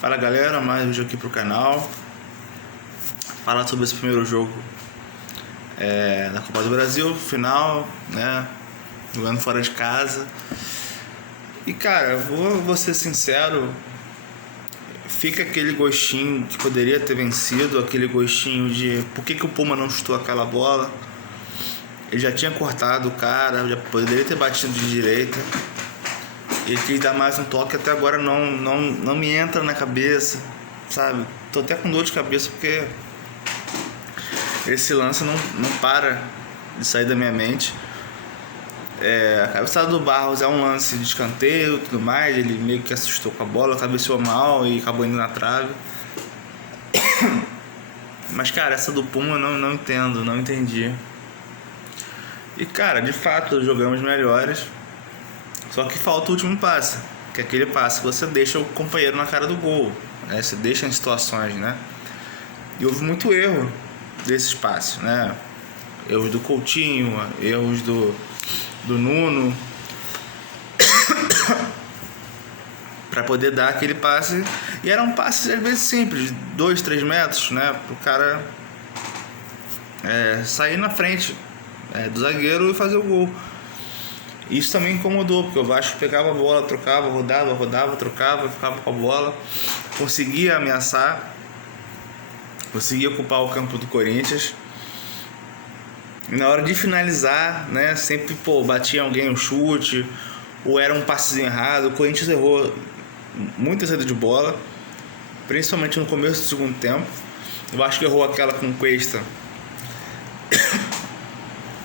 Fala galera, mais um vídeo aqui pro canal. Falar sobre esse primeiro jogo da Copa do Brasil, final, né? Jogando fora de casa. E cara, vou ser sincero, fica aquele gostinho que poderia ter vencido, aquele gostinho de por que o Puma não chutou aquela bola. Ele já tinha cortado o cara, já poderia ter batido de direita. Ele quis dar mais um toque, até agora não me entra na cabeça, sabe? Tô até com dor de cabeça porque esse lance não para de sair da minha mente. A cabeçada do Barros é um lance de escanteio e tudo mais, ele meio que assustou com a bola, cabeceou mal e acabou indo na trave. Mas cara, essa do Puma eu não entendo, não entendi. E cara, de fato jogamos melhores. Só que falta o último passe, que é aquele passe que você deixa o companheiro na cara do gol, né? Você deixa em situações, né? E houve muito erro desses passes, né? Erros do Coutinho, erros do Nuno, para poder dar aquele passe. E era um passe às vezes simples, 2, 3 metros, né? Pro cara sair na frente do zagueiro e fazer o gol. Isso também incomodou, porque o Vasco pegava a bola, trocava, rodava, trocava, ficava com a bola, conseguia ameaçar, conseguia ocupar o campo do Corinthians. E na hora de finalizar, né, sempre batia alguém um chute, ou era um passezinho errado. O Corinthians errou muita saída de bola, principalmente no começo do segundo tempo. O Vasco errou aquela com o Cuesta,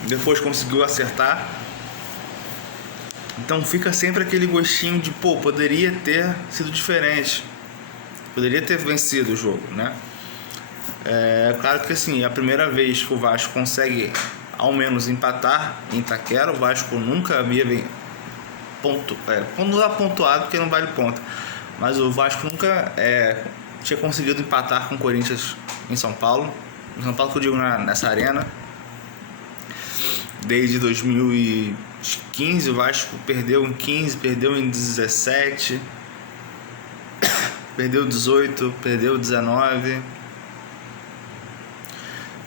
depois conseguiu acertar. Então fica sempre aquele gostinho de poderia ter sido diferente, poderia ter vencido o jogo, né? Claro que assim, a primeira vez que o Vasco consegue ao menos empatar em Itaquera, o Vasco nunca havia não dá pontuado porque não vale ponto, mas o Vasco nunca tinha conseguido empatar com o Corinthians em São Paulo que eu digo nessa arena. Desde 2015 o Vasco perdeu em 15, perdeu em 17, perdeu 18, perdeu 19.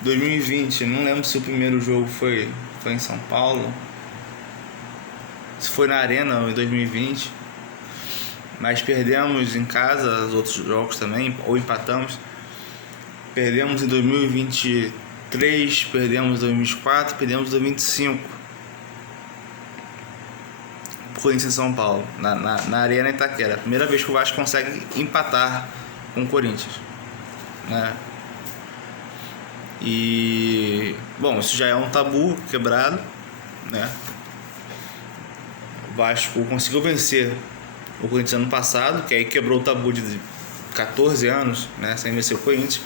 2020, não lembro se o primeiro jogo foi em São Paulo, se foi na Arena em 2020, mas perdemos em casa os outros jogos também, ou empatamos. Perdemos em 2023, perdemos em 2024, perdemos em 2025. Corinthians e São Paulo, na Arena Itaquera. A primeira vez que o Vasco consegue empatar com o Corinthians, né? E bom, isso já é um tabu quebrado, né? O Vasco conseguiu vencer o Corinthians ano passado, que aí quebrou o tabu de 14 anos, né, sem vencer o Corinthians,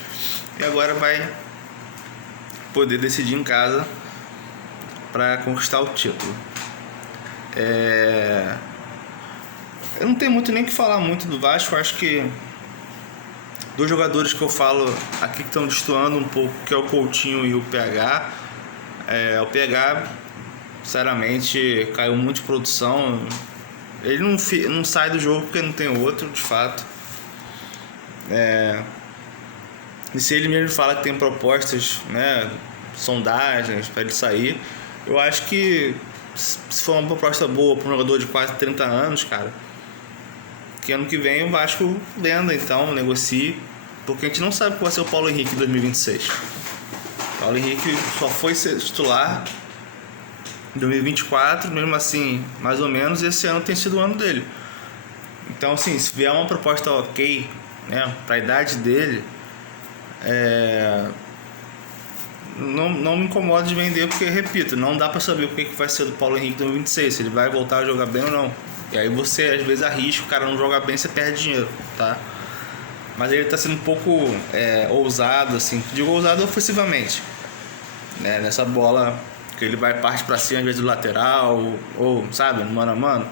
e agora vai poder decidir em casa para conquistar o título. Eu não tenho muito nem o que falar muito do Vasco. Eu acho que dois jogadores que eu falo aqui que estão destoando um pouco, que é o Coutinho e o PH. O PH, sinceramente, caiu muito de produção. Ele não sai do jogo porque não tem outro, de fato. E se ele mesmo fala que tem propostas, né, sondagens para ele sair, eu acho que se for uma proposta boa para um jogador de quase 30 anos, cara, que ano que vem o Vasco venda, então negocie, porque a gente não sabe qual vai ser o Paulo Henrique em 2026. O Paulo Henrique só foi ser titular em 2024, mesmo assim, mais ou menos, e esse ano tem sido o ano dele. Então, assim, se vier uma proposta ok, né, para a idade dele, não me incomoda de vender, porque, repito, não dá para saber o que vai ser do Paulo Henrique em 2026, se ele vai voltar a jogar bem ou não. E aí você às vezes arrisca, o cara não joga bem, você perde dinheiro, tá? Mas ele tá sendo um pouco ousado, assim, digo ousado ofensivamente, né? Nessa bola que ele vai parte para cima às vezes do lateral, ou sabe, no mano a mano.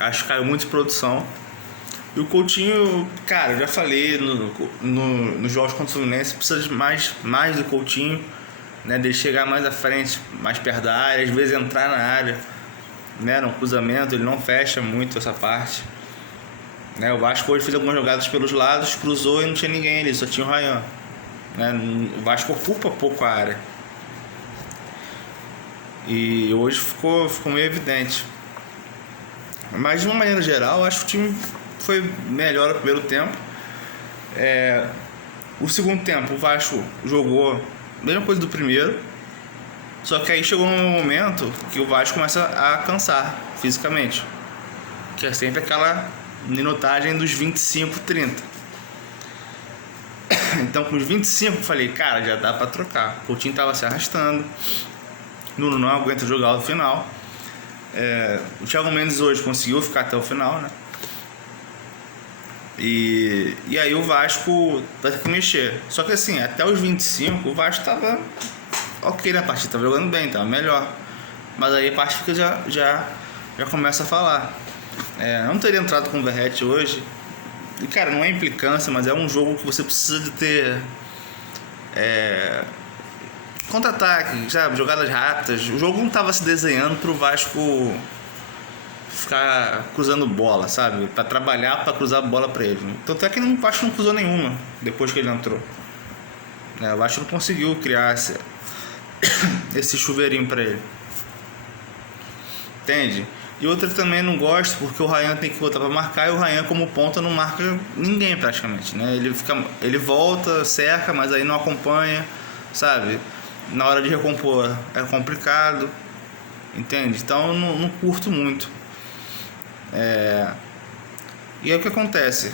Acho que caiu muito de produção. E o Coutinho, cara, eu já falei nos jogos contra o Fluminense, precisa de mais do Coutinho, né? Dele chegar mais à frente, mais perto da área, às vezes entrar na área, né? No cruzamento, ele não fecha muito essa parte. Né? O Vasco hoje fez algumas jogadas pelos lados, cruzou e não tinha ninguém ali, só tinha o Ryan. Né? O Vasco ocupa pouco a área. E hoje ficou meio evidente. Mas de uma maneira geral, acho que o time foi melhor no primeiro tempo. O segundo tempo, o Vasco jogou a mesma coisa do primeiro. Só que aí chegou um momento que o Vasco começa a cansar fisicamente. Que é sempre aquela minutagem dos 25, 30. Então com os 25 eu falei, cara, já dá pra trocar. O Coutinho tava se arrastando. Nuno não aguenta jogar ao final. O Thiago Mendes hoje conseguiu ficar até o final, né? E aí o Vasco vai ter que mexer. Só que assim, até os 25 o Vasco tava ok na partida, tava jogando bem, tava melhor. Mas aí a parte fica já começa a falar. Não teria entrado com o Verratti hoje. E cara, não é implicância, mas é um jogo que você precisa de ter contra-ataque, sabe? Jogadas rápidas. O jogo não tava se desenhando pro Vasco ficar cruzando bola, sabe? Pra trabalhar, pra cruzar a bola pra ele. Tanto é que o Vasco não cruzou nenhuma depois que ele entrou. O Vasco não conseguiu criar esse chuveirinho pra ele. Entende? E outra também não gosto porque o Ryan tem que voltar pra marcar e o Ryan como ponta não marca ninguém praticamente, né? Ele volta, cerca, mas aí não acompanha, sabe? Na hora de recompor é complicado, entende? Então eu não curto muito. E aí o que acontece?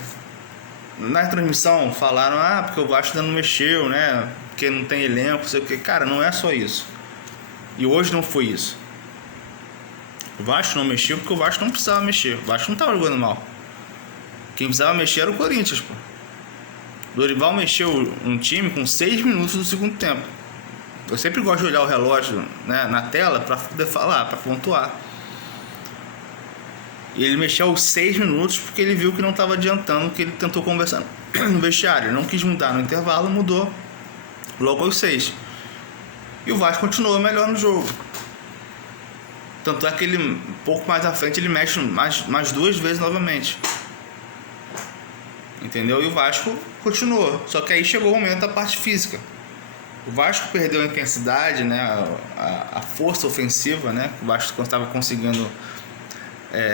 Na transmissão falaram, porque o Vasco ainda não mexeu, né? Porque não tem elenco, não sei o que. Cara, não é só isso. E hoje não foi isso. O Vasco não mexeu porque o Vasco não precisava mexer. O Vasco não estava jogando mal. Quem precisava mexer era o Corinthians, pô. O Dorival mexeu um time com 6 minutos do segundo tempo. Eu sempre gosto de olhar o relógio, né, na tela para poder falar, para pontuar. E ele mexeu os 6 minutos porque ele viu que não estava adiantando, que ele tentou conversar no vestiário. Ele não quis mudar no intervalo, mudou logo aos 6. E o Vasco continuou melhor no jogo. Tanto é que ele, um pouco mais à frente, ele mexe mais 2 vezes novamente. Entendeu? E o Vasco continuou. Só que aí chegou o momento da parte física. O Vasco perdeu a intensidade, né? A força ofensiva, né? O Vasco estava conseguindo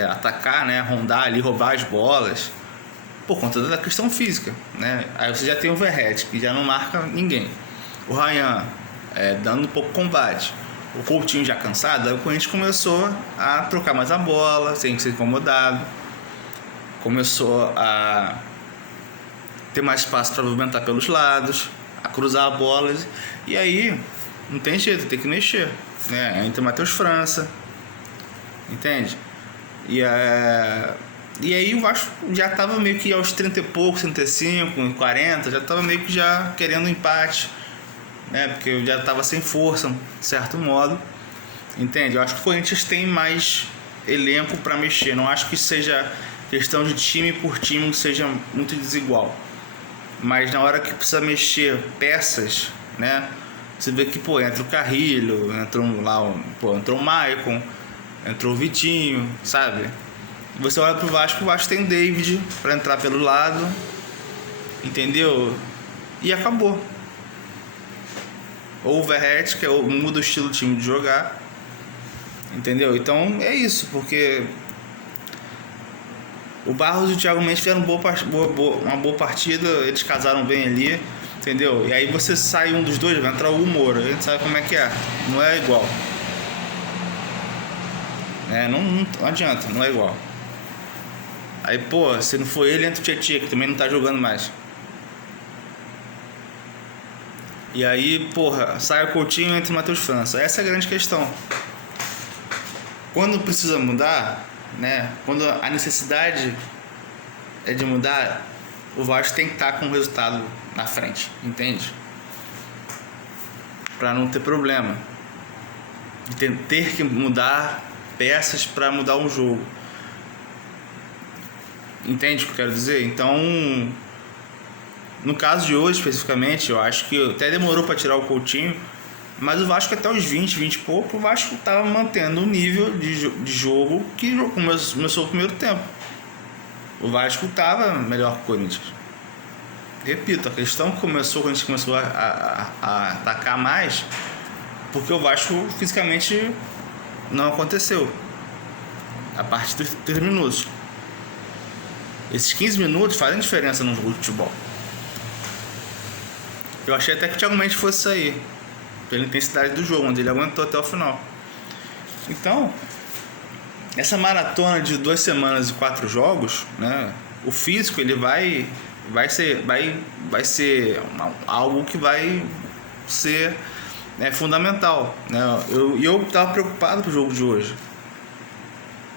atacar, né? Rondar ali, roubar as bolas. Por conta da questão física, né? Aí você já tem o Verratti, que já não marca ninguém. O Ryan dando um pouco combate. O Coutinho já cansado, aí o Corinthians começou a trocar mais a bola, sem ser incomodado. Começou a ter mais espaço para movimentar pelos lados, a cruzar a bola. E aí, não tem jeito, tem que mexer, né? Entra o Matheus França, entende? E aí o Vasco já estava meio que aos 30 e pouco, 35, 40, já estava meio que já querendo um empate, né? Porque eu já estava sem força, de certo modo, entende? Eu acho que o Corinthians tem mais elenco para mexer, não acho que seja questão de time por time que seja muito desigual, mas na hora que precisa mexer peças, né? Você vê que entra o Carrilho, entrou o Maicon, entrou o Vitinho, sabe? Você olha pro Vasco, o Vasco tem o David para entrar pelo lado, entendeu? E acabou. Ou o Verratti, que muda o estilo do time de jogar, entendeu? Então é isso, porque o Barros e o Thiago Mendes fizeram uma boa partida, eles casaram bem ali, entendeu? E aí você sai um dos dois, vai entrar o Moura, a gente sabe como é que é, não é igual. Não adianta, não é igual. Aí, se não for ele, entra o Tietchan, que também não tá jogando mais. E aí, sai o Coutinho e entra o Matheus França. Essa é a grande questão. Quando precisa mudar, né? Quando a necessidade é de mudar, o Vasco tem que estar com o resultado na frente, entende? Pra não ter problema de ter que mudar peças para mudar um jogo. Entende o que eu quero dizer? Então, no caso de hoje especificamente, eu acho que até demorou para tirar o Coutinho, mas o Vasco até os 20 e pouco, o Vasco estava mantendo o nível de jogo que começou o primeiro tempo. O Vasco estava melhor que o Corinthians. Repito, a questão começou quando a gente começou a atacar mais, porque o Vasco fisicamente não aconteceu. A partir dos 30 minutos. Esses 15 minutos fazem diferença no jogo de futebol. Eu achei até que o Thiago Mendes fosse sair, pela intensidade do jogo, onde ele aguentou até o final. Então, essa maratona de 2 semanas e 4 jogos, né, o físico ele vai ser algo que vai ser fundamental, né? Eu estava preocupado com o jogo de hoje,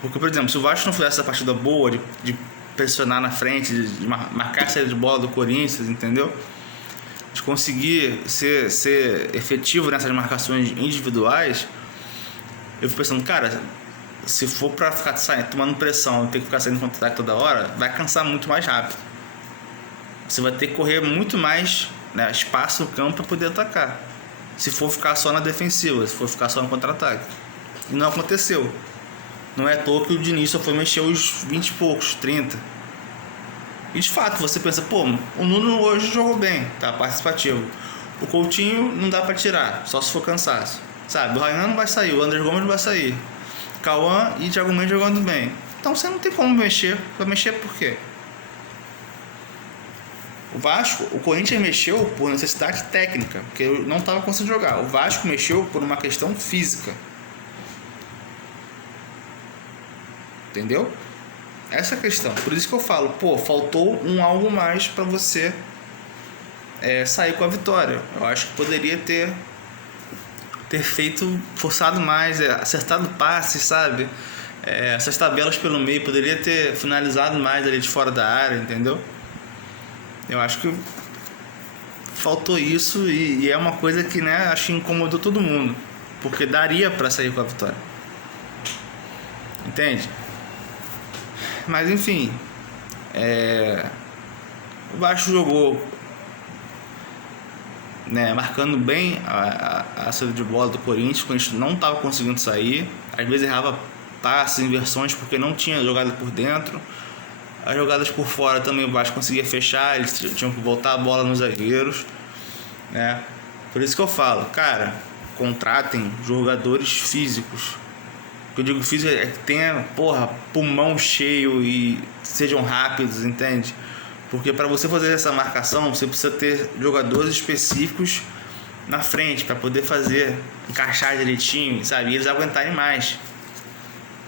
porque, por exemplo, se o Vasco não fizesse essa partida boa de pressionar na frente, de marcar a saída de bola do Corinthians, entendeu? De conseguir ser efetivo nessas marcações individuais, eu fico pensando, cara, se for pra ficar tomando pressão e ter que ficar saindo contra-ataque toda hora, vai cansar muito mais rápido. Você vai ter que correr muito mais, né, espaço no campo para poder atacar. Se for ficar só na defensiva, se for ficar só no contra-ataque. E não aconteceu. Não é à toa que o Diniz só foi mexer os 20 e poucos, 30. E de fato, você pensa, pô, o Nuno hoje jogou bem, tá participativo. O Coutinho não dá pra tirar, só se for cansaço. Sabe, o Ryan não vai sair, o André Gomes não vai sair. Cauã e Thiago Mendes jogando bem. Então você não tem como mexer. Vai mexer por quê? O Vasco, o Corinthians mexeu por necessidade técnica, porque eu não estava conseguindo jogar. O Vasco mexeu por uma questão física. Entendeu? Essa é a questão. Por isso que eu falo, pô, faltou algo mais para você sair com a vitória. Eu acho que poderia ter feito, forçado mais, acertado passes, sabe? Essas tabelas pelo meio, poderia ter finalizado mais ali de fora da área, entendeu? Eu acho que faltou isso e é uma coisa que, né, acho que incomodou todo mundo, porque daria para sair com a vitória. Entende? Mas enfim, o Vasco jogou, né, marcando bem a saída de bola do Corinthians, quando a gente não estava conseguindo sair. Às vezes errava passes, inversões, porque não tinha jogada por dentro. As jogadas por fora também o Vasco conseguia fechar, eles tinham que voltar a bola nos zagueiros, né? Por isso que eu falo, cara, contratem jogadores físicos. O que eu digo físico é que tenha, pulmão cheio e sejam rápidos, entende? Porque para você fazer essa marcação, você precisa ter jogadores específicos na frente para poder encaixar direitinho, sabe? E eles aguentarem mais.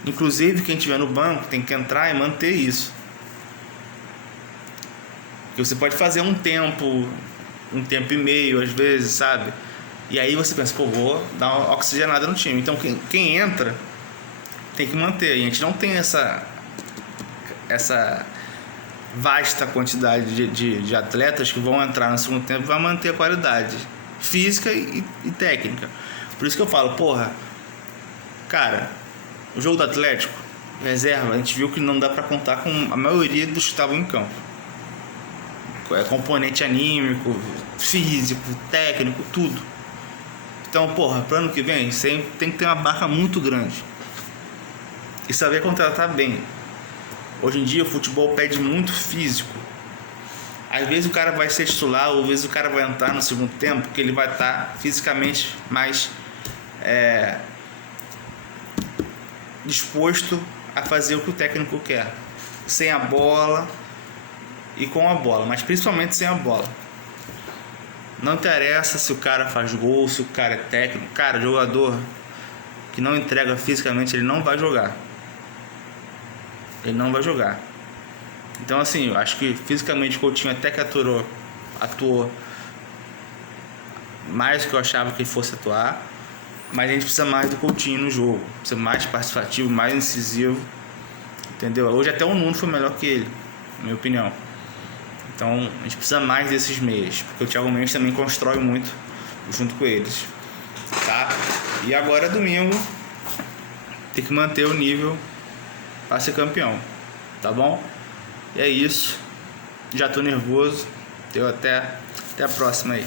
Inclusive, quem estiver no banco tem que entrar e manter isso. Porque você pode fazer um tempo e meio, às vezes, sabe? E aí você pensa, vou dar uma oxigenada no time. Então, quem entra tem que manter. E a gente não tem essa vasta quantidade de atletas que vão entrar no segundo tempo e vão manter a qualidade física e técnica. Por isso que eu falo, cara, o jogo do Atlético, reserva, a gente viu que não dá pra contar com a maioria dos que estavam em campo. Componente anímico, físico, técnico, tudo. Então, pro ano que vem, sempre tem que ter uma barra muito grande e saber contratar bem. Hoje em dia o futebol pede muito físico. Às vezes o cara vai ser titular, ou às vezes o cara vai entrar no segundo tempo, porque ele vai estar fisicamente mais disposto a fazer o que o técnico quer, sem a bola e com a bola, mas principalmente sem a bola. Não interessa se o cara faz gol, se o cara é técnico. Cara, jogador que não entrega fisicamente, ele não vai jogar. Ele não vai jogar. Então, assim, eu acho que fisicamente o Coutinho até que atuou mais do que eu achava que ele fosse atuar. Mas a gente precisa mais do Coutinho no jogo. Precisa mais participativo, mais incisivo. Entendeu? Hoje até o Nuno foi melhor que ele, na minha opinião. Então a gente precisa mais desses meias, porque o Thiago Mendes também constrói muito junto com eles, tá? E agora domingo tem que manter o nível para ser campeão, tá bom? E é isso. Já tô nervoso. Até a próxima aí.